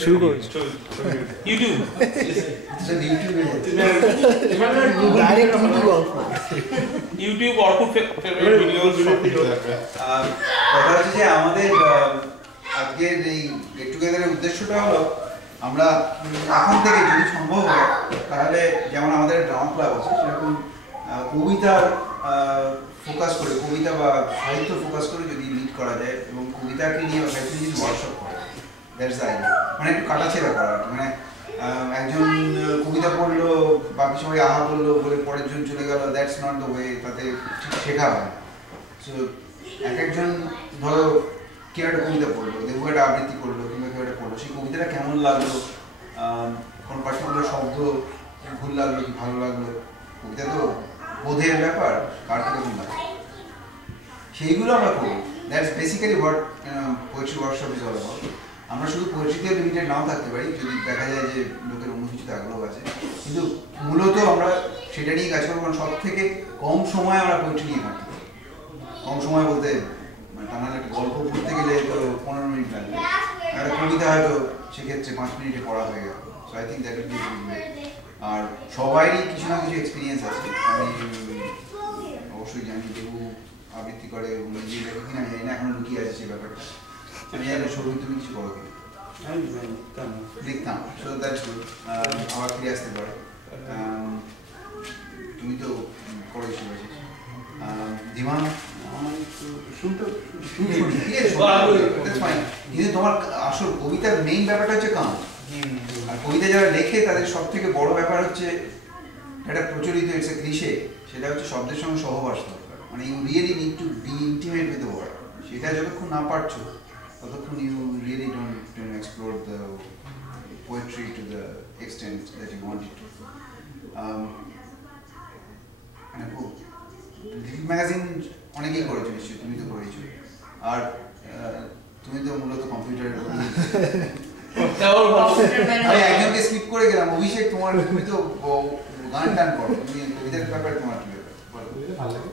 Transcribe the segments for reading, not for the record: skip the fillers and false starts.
শুরু করো YouTube YouTube Orkut favourite videos কথা হচ্ছে যে আমাদের আজকের এই গেট টুগেদারের উদ্দেশ্যটা হলো আমরা এখন থেকে যদি সম্ভব হয় তাহলে যেমন আমাদের ড্রামা ক্লাব আছে সেরকম কবিতার ফোকাস করে কবিতা বা সাহিত্য ফোকাস করে যদি লিড করা যায় এবং কবিতাকে নিয়ে সাহিত্য যদি ওয়ার্কশপ করে দ্যাটস দ্য আইডিয়া মানে একটু কাটাছেড়া করা মানে একজন কবিতা পড়লো বাকি সবাই আহা বললো বলে পরের জন চলে গেল দ্যাটস নট দ্য ওয়ে তাতে শেখা হয় সো এক একজন ধরো কেউ একটা কবিতা পড়লো দেবু একটা আবৃত্তি করলো কিংবা কেউ একটা পড়লো সেই কবিতাটা কেমন লাগলো কোন পার্টিকুলার শব্দ ভুল লাগলো কি ভালো লাগলো কবিতা তো বোধের ব্যাপার কার কিরকম লাগে সেইগুলো আমরা করি that's basically what poetry workshop is all about আমরা শুধু পোয়েট্রিতে লিমিটেড নাও থাকতে পারি যদি দেখা যায় যে লোকের অন্য কিছুতে আগ্রহ আছে কিন্তু মূলত আমরা সেটা নিয়ে কাজ করবো কারণ সব থেকে কম সময় আমরা পোয়েট্রি নিয়ে থাকতে পারি কম সময় বলতে মানে তা নাহলে একটা গল্প পড়তে গেলে তো 15 মিনিট লাগবে একটা কবিতা হয়তো সেক্ষেত্রে 5 মিনিটে পড়া হয়ে গেল so I think that will be good আর সবারই কিছু না কিছু এক্সপিরিয়েন্স আছে আমি অবশ্যই জানি দেবু আবৃত্তি করে নিজে লেখে কিনা জানি না এখনো লুকিয়ে আছে সেই ব্যাপারটা আমি জানি সৌভিক তুমি কিছু করো কিনা লিখতাম সো দ্যাটস গুড আবার ফিরে আসতে পারে তুমি তো করেই শুনেছি দিমান শুনতে কিন্তু তোমার আসল কবিতার মেইন ব্যাপারটা হচ্ছে কাম আর কবিতা যারা লেখে তাদের সব থেকে বড় ব্যাপার হচ্ছে একটা প্রচলিত ইটস এ ক্লিশে সেটা হচ্ছে শব্দের সঙ্গে সহবাস দরকার মানে you really need to be intimate with the word সেটা যতক্ষণ না পারছো ততক্ষণ you really don't explore the poetry to the extent that you want it to মানে খুব লিটল ম্যাগাজিন অনেকেই করেছো নিশ্চয়ই তুমি তো করেছো আর তুমি তো মূলত কম্পিউটারের আমি একজনকে স্কিপ করে গেলাম অভিষেক তোমার তুমি তো গান টান করো তুমি কবিতার ব্যাপারে তোমার কি ব্যাপার ভালো লাগে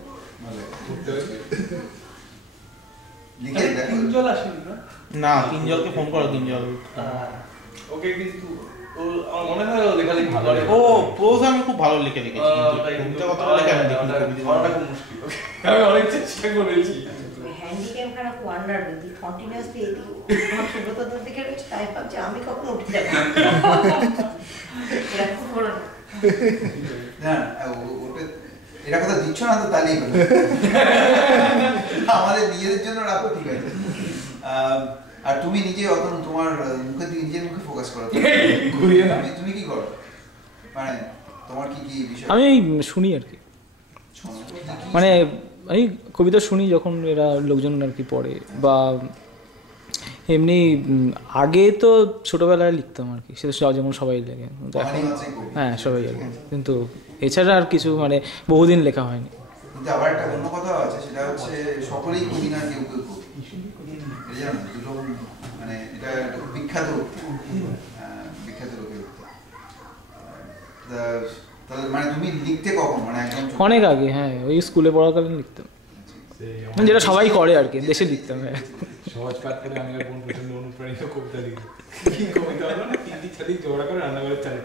লিখে দেখো কিঞ্জল আসেনি না কিঞ্জলকে ফোন করো কিঞ্জল ওকে কিন্তু আমার মনে হয় লেখালেখি ভালো ও প্রোজ আমি খুব ভালো লিখে লিখেছি কিন্তু কবিতা কতটা লেখা আমি দেখিনি কবিতা খুব মুশকিল আমি অনেক চেষ্টা করেছি হ্যান্ডিক্যাপ খারাপ ওয়ান্ডার উইথ কন্টিনিউয়াসলি আমার সুব্রত তোর দিকে রয়েছে তাই ভাবছি আমি কখন উঠে যাবো এরকম করো না ওটা এটা কথা দিচ্ছ না তো তাহলেই হলো আমাদের নিজেদের জন্য রাখো ঠিক আছে আর তুমি নিজে অত তোমার মুখের দিকে নিজের মুখে ফোকাস করো তুমি কি করো মানে তোমার কি কি বিষয় আমি শুনি আর কি মানে আমি কবিতা শুনি যখন এরা লোকজন আর কি পড়ে বা এমনি আগে তো ছোটোবেলায় লিখতাম আর কি সেটা যেমন সবাই লেখে হ্যাঁ সবাই আর কি কিন্তু এছাড়া আর কিছু মানে বহুদিন লেখা হয়নি কিন্তু আবার একটা অন্য কথা আছে সেটা হচ্ছে সকলেই কবি না কেউ কেউ কবি এটা জানো দুটো মানে এটা বিখ্যাত লোকের তাহলে মানে তুমি লিখতে কখন মানে একদম অনেক আগে হ্যাঁ ওই স্কুলে পড়াকালীন লিখতাম যেটা সবাই করে আর কি দেশে লিখতাম হ্যাঁ সহজ পাঠ করে আমি কোন প্রচন্ড অনুপ্রাণিত কবিতা লিখি কি কবিতা হলো না তিনটি ছাড়ি জোড়া করে রান্না করে চালে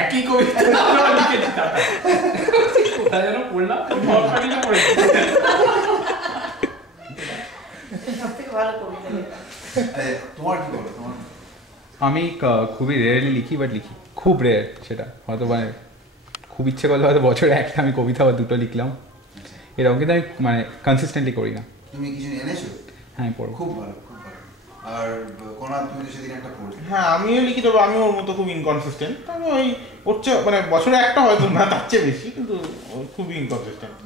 একই কবিতা আমরা লিখেছি কোথায় যেন পড়লাম অনুপ্রাণিত পড়েছি সবথেকে ভালো কবিতা তোমার কি বলো তোমার আমি খুবই রেয়ারলি লিখি বাট লিখি খুব রেয়ার সেটা হয়তো মানে খুব ইচ্ছে করলে হয়তো বছরে একটা আমি কবিতা বা দুটো লিখলাম এরকম কিন্তু আমি মানে কনসিস্টেন্টলি করি না তুমি কিছু এনেছো হ্যাঁ পড়ো খুব ভালো আর কোন তুমি সেদিন একটা পড়লে হ্যাঁ আমিও লিখি তবে আমিও ওর মতো খুব ইনকনসিস্টেন্ট তবে ওই হচ্ছে মানে বছরে একটা হয়তো না তার চেয়ে বেশি কিন্তু খুবই ইনকনসিস্টেন্ট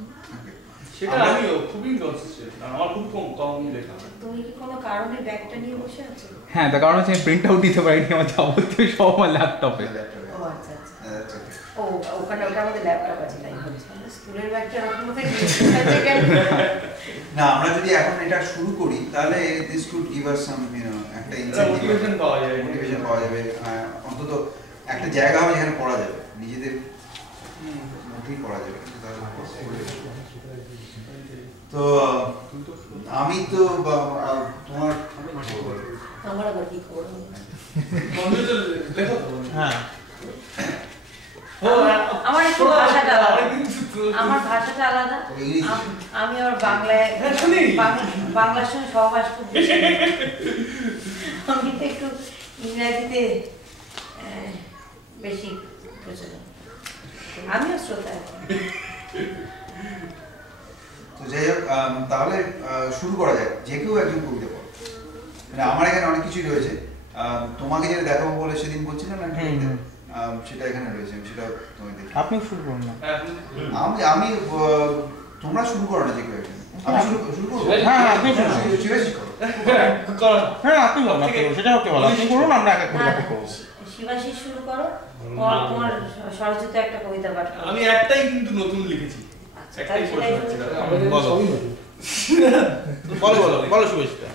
সেটা আমিও খুবই ইনকনসিস্টেন্ট আমার খুব কম লেখা তুমি কি কোনো কারণে ব্যাগটা নিয়ে বসে আছো হ্যাঁ তার কারণ হচ্ছে আমি প্রিন্ট আউট দিতে পারিনি আমার যাবতীয় সব আমার ল্যাপটপে ও আচ্ছা আচ্ছা ও ওখানে ওটা আমাদের ল্যাপটপ আছে তাই বলছি স্কুলের ব্যাগটা এরকম কোথায় না আমরা যদি এখন এটা শুরু করি তাহলে দিস কুড গিভ আস সাম একটা মোটিভেশন পাওয়া যাবে অন্তত একটা জায়গা হবে যেখানে পড়া যাবে নিজেদের মধ্যেই পড়া যাবে তো আমি তো তোমার আমার আবার কি করবো হ্যাঁ আমার একটু ভাষাটা আলাদা। আমার ভাষাটা আলাদা। আমি আবার বাংলায় বাংলার সঙ্গে সহবাস খুব বেশি। আমি তো একটু ইংরাজিতে বেশি প্রচলন। আমিও শ্রোতা। তো যাই হোক, তাহলে শুরু করা যাক। যে কেউ একজন কবিতা পড়ো। মানে আমার এখানে অনেক কিছুই রয়েছে। তোমাকে যেটা দেখাবো বলে সেদিন বলছিলাম না, সেটা এখানে রয়েছে, আমি সেটা তোমাকে দেখি। আপনি শুরু করুন না। আমি তোমরা শুরু করো না, যে কেউ একজন। আমি শুরু করবো। হ্যাঁ আপনি শুরু শিবাশিস করো। হ্যাঁ আপনি বলুন, সেটা ওকে বলো, আপনি করুন, আমরা এক এক করে বাকি করবো। শিবাশিস শুরু করো। তোমার স্বরচিত একটা কবিতা পাঠ করো। আমি একটাই কিন্তু নতুন লিখেছি, একটাই পড়তে পারছি না। বলো বলো বলো বলো শুভেচ্ছা।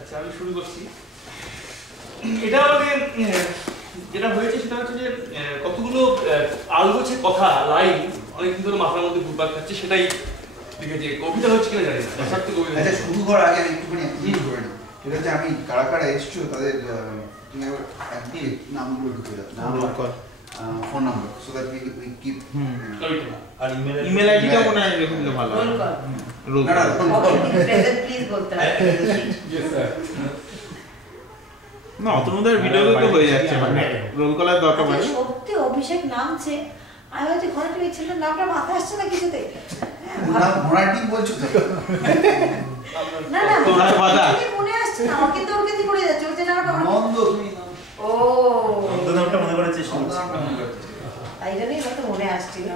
আচ্ছা আমি শুরু করছি। এটা আমাদের যেটা হয়েছে সেটা হচ্ছে যে কতগুলো আলগোছে কথা, লাইন অনেকদিন ধরে মাথার মধ্যে ঘুরপাক খাচ্ছে, সেটাই লিখেছি। কবিতা হচ্ছে কিনা জানি না, সত্যি কবিতা। আচ্ছা শুরু করার আগে আমি একটুখানি করে নিই। সেটা হচ্ছে আমি কারা কারা এসছো তাদের তুমি একবার একদিন নামগুলো ঢুকে দাও, নাম আর phone number, so that we keep. আর ইমেল আইডিটা মনে হয় রেখে দিলে ভালো হয়। Roll call. না প্রেজেন্ট প্লিজ বলতে হবে। Yes sir. না অতনুদের ভিডিওতে তো হয়ে যাচ্ছে, মানে রোল কলার দরকার আচ্ছা, মানে। সত্যি অভিষেক নামছে। আমি হয়তো ঘরে এই ছেলের নামটা মাথায় আসছে না কিছুতে। নাম ঘোড়ার টিম বলছো তো? না না তোমরা তো বাধা। মনে আসছে না, আমার কিন্তু ওর কাছে পড়ে যাচ্ছে। ওর যে নামটা নন্দ, তুমি নাম ও নন্দ নামটা মনে করার চেষ্টা করছি। তাই জন্যই হয়তো মনে আসছিল।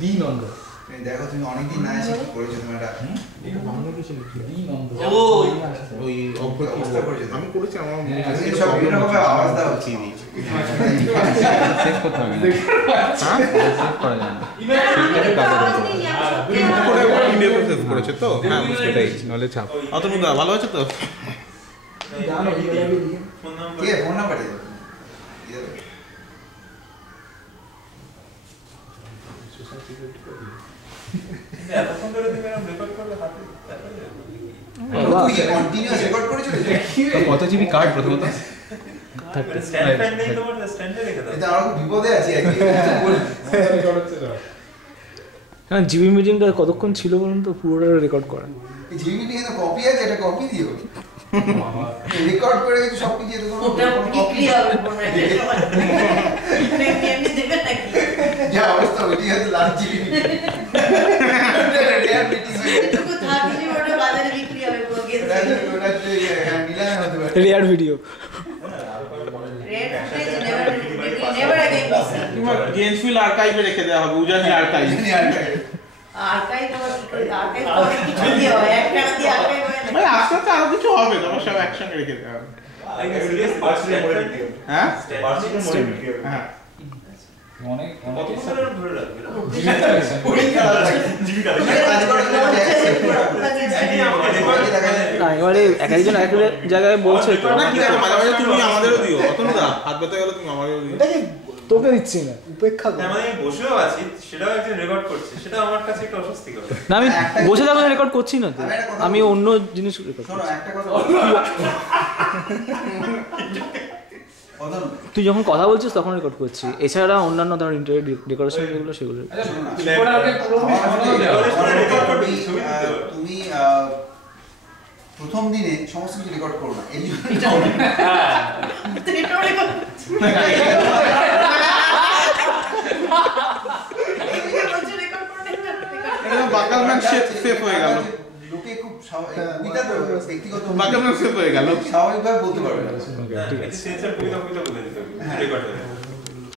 বি নন্দ। এই দেখো তুমি অনেকদিন না এসে কি করেছো তুমি এটা। বি নন্দ। ও ওই অবস্থা করেছো আমি করেছি আমার মনে তুমি আছে। সব বিভিন্ন ভাবে আওয়াজ দাও হচ্ছে। সেভ করতে হবে না, সেভ করা যায় না। ভিডিও সেভ করেছে তো? হ্যাঁ সেটাই, নাহলে চাপ। অতনুদা ভালো আছে তো? ফোন নাম্বার কে ফোন নাম্বার দিয়ে দাও। এতক্ষণ ধরে তুমি এরকম রেকর্ড করলে হাতে তুমি কি কন্টিনিউয়াস রেকর্ড করেছো? তো কত জিবি কার্ড প্রথমত? স্ট্যান্ড ফ্যান নেই তোমার, স্ট্যান্ডে রেখে দাও। এটা আমরা খুব বিপদে আছি একদিন। হ্যাঁ জিবি মিটিংটা কতক্ষণ ছিল বলুন তো, পুরোটা রেকর্ড করা। এই জিমিটি এর কপি আছে, এটা কপি দিও। রেকর্ড করে কিছু সব কিছু এরকম ওটা বিক্রি হবে মনে হয়। এমনি দেবে নাকি? যা অবস্থা হয়েছে হয়তো লাস্ট জিবি। রেয়ার মিটিং হয়ে গেছে। এটুকু থাকলে ওটা বাজারে বিক্রি হবে পুরো গেছে। ওটা নিলামে হতে পারে। Rare video. Red fridge never again দিছি। তোমার গেমসফিল আর্কাইভে রেখে দেওয়া হবে, উজানি আর্কাইভ। জানি আর কি। আর্কাইভ আবার কি করে? আর্কাইভ করে কিছু দিয়ে হয়, একটা দিয়ে আর্কাইভ হয় না। মানে আস্তে আস্তে আরো কিছু হবে, তোমার সব একসঙ্গে রেখে দেওয়া হবে। পার্সিয়াল মোড়ে ভিডিও। হ্যাঁ পার্সিয়াল মোড়ে ভিডিও। হ্যাঁ অনেক কতক্ষণ ধরে এরকম ধরে রাখবে না? পরীক্ষা লাগে। জীবিকা। কাজ করার জন্য না এবারে এক একজন এক এক জায়গায় বলছে তো। না ঠিক আছে, মাঝে মাঝে তুমি আমাদেরও দিও। অতনুদা হাত ব্যথা গেলে তুমি আমাদেরও দিও। ওটাকে তোকে দিচ্ছি না, উপেক্ষা কর। হ্যাঁ, মানে আমি বসেও আছি, সেটাও একজন রেকর্ড করছে, সেটা আমার কাছে একটু অস্বস্তিকর। না আমি বসে থাকলে রেকর্ড করছি না তো, আমি একটা কথা আমি অন্য জিনিস রেকর্ড শোনো করছি। একটা কথা বলো। তুই যখন কথা বলছিস তখন রেকর্ড করছি, এছাড়া অন্যান্য ধর ইন্টারভিউ ডেকোরেশন যেগুলো সেগুলো। তুমি প্রথম দিনে সমস্ত কিছু রেকর্ড করো না, এই জন্য এটাও রেকর্ড বাকালম্যান সেফ হয়ে গেল। লোকে খুব কবিতা তো ব্যক্তিগত বাকালম্যান সেফ হয়ে গেল। স্বাভাবিকভাবে বলতে পারবে না। ঠিক আছে, সেন্সর কবিতা বলে দিতে হবে, রেকর্ড হবে।